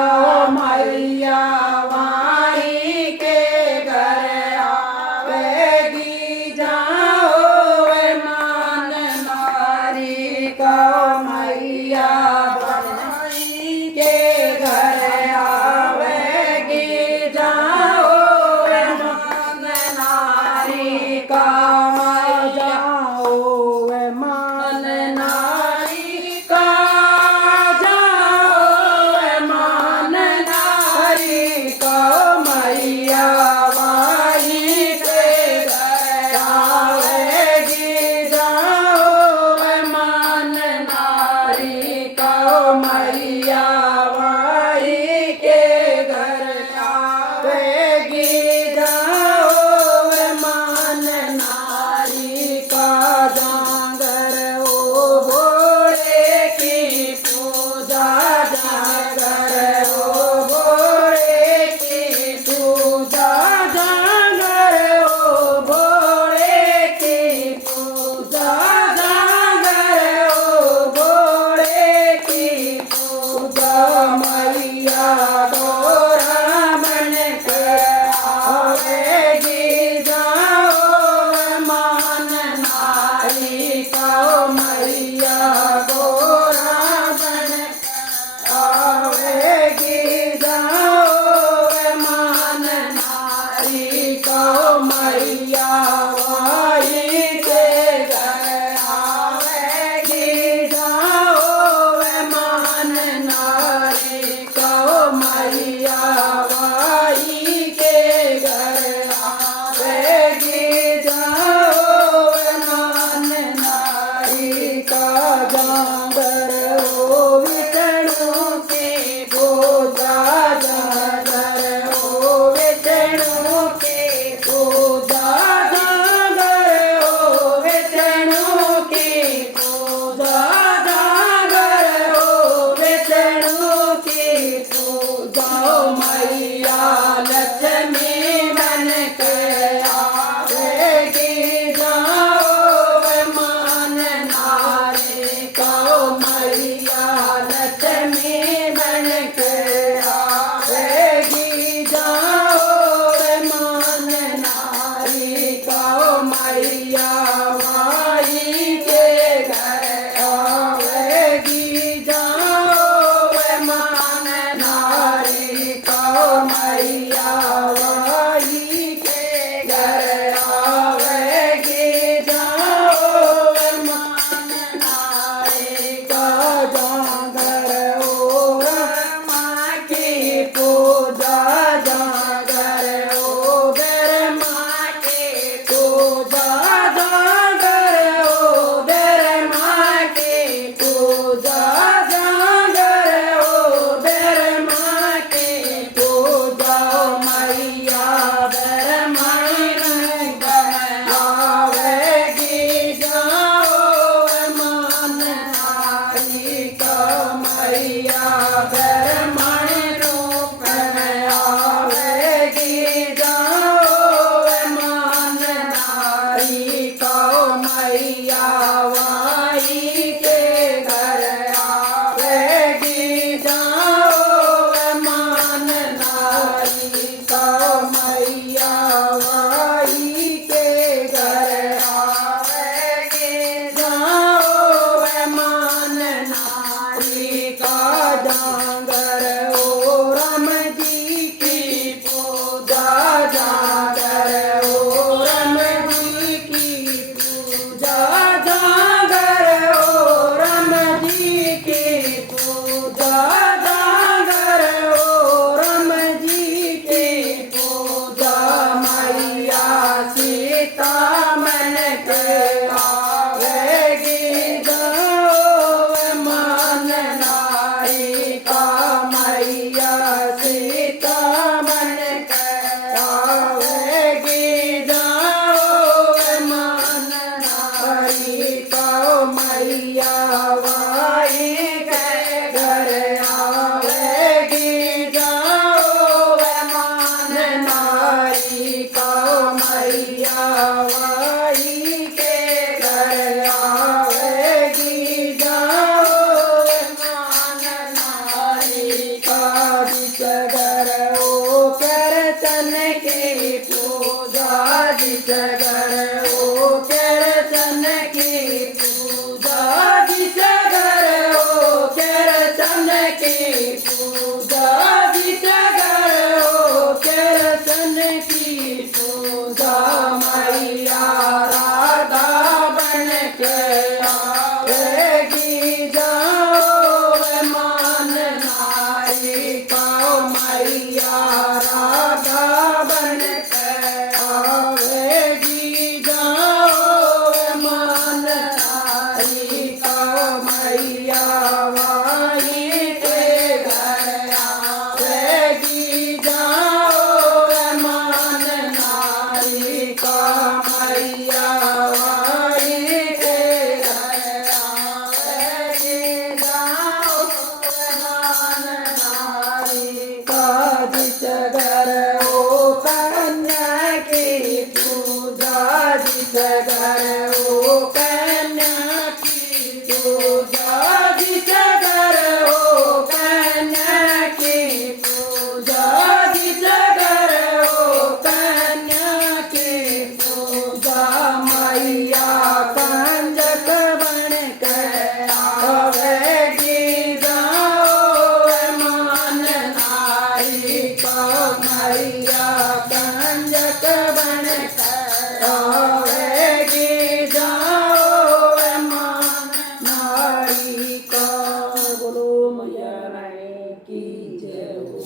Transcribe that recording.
कहो मैया वाही के घर आवेगी जाओ वे मान नारी कहो मैया वाही के घर आवेगी जाओ वे मान नारी का जाओ वे मान नारी का जाओ वे मान नारी का मैया वाही के घर आवेगी जाओ वे मान नारी का मैया वाही के घर आवेगी जाओ वे मान नारी का जागर ओ भोले की पूजा जागर ओ भोले की पूजा जागर ओ भोले की पूजा जागर ओ भोले की पूजा मैया डोरा बन कर आवेगी जाओ मान नारी का मैया डोरा बन आवेगी जाओ मान नारी का मैया वाही के घर आवेगी जाओ मान नारी सगर ओ कृष्ण की पूजा जी सगर ओ कृष्ण की पूजा जी सगर ओ कृष्ण की पूजा मैया राधा बन के आवेगी जाओ मान नारी को मैया राधा बन के आवेगी जाओ मान नारी को मैया वहीं के घर आवेगी जाओ मान नारी को मैया वहीं के घर आवेगी जाओ मान नारी का जिसगर ओ कन्या की पूजा जिसगर ओ कन्या की पूजा जिसगर ओ कन्या की पूजा जिसगर ओ कन्या की पूजा मैया कंजक बन के आवेगी जाओ मान नारी को मैया कंजक बन के आवेगी जाओ मान नारी को। बोलो मैया रानी की जय हो।